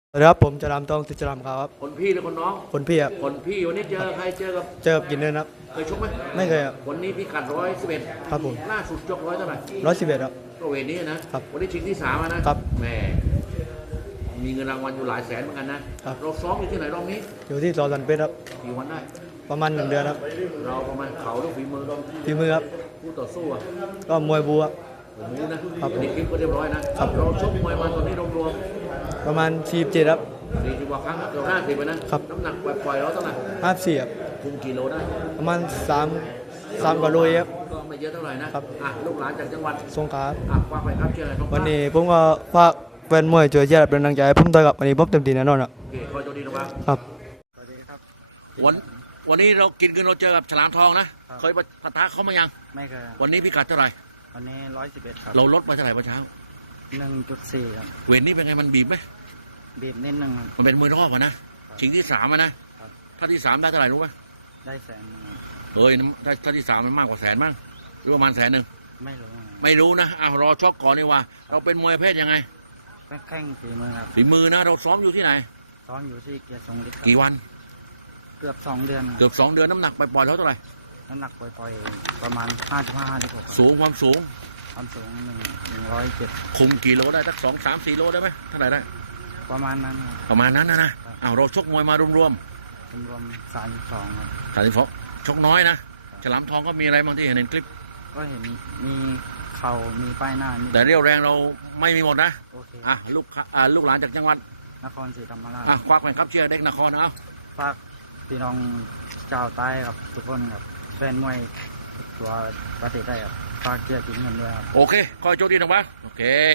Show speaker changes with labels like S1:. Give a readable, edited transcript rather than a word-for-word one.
S1: สวัสดีครับผมจรามทองติดจรามครับ
S2: คนพี่หรือคนน้อง
S1: คนพี่ครับ
S2: คนพี่วันนี้เจอใคร
S1: เจอกับกินเนินครับ
S2: เคยชกไหม
S1: ไม่เคยครับ
S2: วันนี้พี่กัด111
S1: ครับผม
S2: ล่าสุดชกร้อยเท่าไหร่
S1: 111ครับ
S2: ก็เวทนี้นะครับวันนี้ชิงที่3นะครับแหมมีเงินรางวัลอยู่หลายแสนเหมือนกันนะครับเราซ้อมอยู่ที่ไหนรอบนี้
S1: อยู่ที่สอสันเพชรครับ
S2: กี่วันได้
S1: ประมาณ1 เดือนครับ
S2: เราประมาณเขาลูกฝีมือ
S1: ฝีมือครับ
S2: คู่ต่อสู้อ่ะ
S1: ก็มวยบูครับ
S2: ผมรู้นะครับวันนี้คลิปก็เรียบร้อยนะครับเราชกมวยมาตอนนี้รวม
S1: ประมาณ47ครับ
S2: 40กว่าครั้งเกือบ50ไปนะครับน้ำหนักปล่อยๆเราเท่าไหร่
S1: 54ครับ
S2: คุมกิโลได้
S1: ประมาณ3กว่าโลครับ
S2: ก็ไม่เยอะเท่าไหร่นะครับลูกหลานจากจังหวัด
S1: สงขลา
S2: ว่าไปครับเชื่ออะไร
S1: วันนี้ผมก็ฝากแฟนมวยช่วยเชียร์เป็นกำลังใจให้ผมด้วยครับวันนี้ผมเต็มที่แน่นอนครับ
S2: โอเคคอยโชคดีนะครับ
S1: ครับ
S3: สวัสดีครับ
S2: วันนี้เรากินกันเราเจอกับฉลามทองนะเคยปะทะเขามายัง
S3: ไม่เคยครับ
S2: วันนี้พิกัดเท่าไหร่
S3: วันนี้111ครับ
S2: เราลดมาเท่าไหร่เมื่อเช้า
S3: 1.4ครับ
S2: เวทนี้เป็นไงมันบีบไหม
S3: บีบนิดนึงครับ
S2: มันเป็นมวยรอบอะนะชิงที่3นะครับถ้าที่3ได้เท่าไหร่รู้ไหม
S3: ได้แสนนึงครับ
S2: เฮ้ยถ้าที่3มันมากกว่าแสนมั้งหรือประมาณ100,000ไม่รู้นะรอชกก่อนดีกว่าเราเป็นมวยประเภทยังไง
S3: แข้งฝีมือครับ
S2: ฝีมือนะเราซ้อมอยู่ที่ไหน
S3: ซ้อมอยู่ที่เกียรติทรงฤทธิ์
S2: กี่วัน
S3: เกือบ2 เดือน
S2: เกือบ2 เดือนน้ำหนักไปปล่อยเท่าไหร่
S3: น้ำหนักปล่อยๆประมาณ55-56
S2: สูงความสูง
S3: 107
S2: คุมกิโลได้สัก2-3-4 โลได้ไหมเท่าไหร่ได้
S3: ประมาณนั้น
S2: ประมาณนั้นนะเราชกมวยมารวม
S3: รวม32ครับ
S2: 32ชกน้อยนะฉลามทองก็มีอะไรบางที่เห็นในคลิป
S3: ก็เห็นมีเข่ามีป้ายหน้า
S2: แต่เรี่ยวแรงเราไม่มีหมดนะ
S3: โอเค
S2: ลูกหลานจากจังหวัด
S3: นครศรีธรรมราช
S2: ควักแฟนครับเชียร์เด็กนครเอา
S3: ฝากพี่น้องชาวใต้ครับทุกคนครับแฟนมวยตัวประเทศไทยครับฝากเชียร์กินเงินด้วยครับ
S2: โอเคคอยโชคดีนะวะโอเค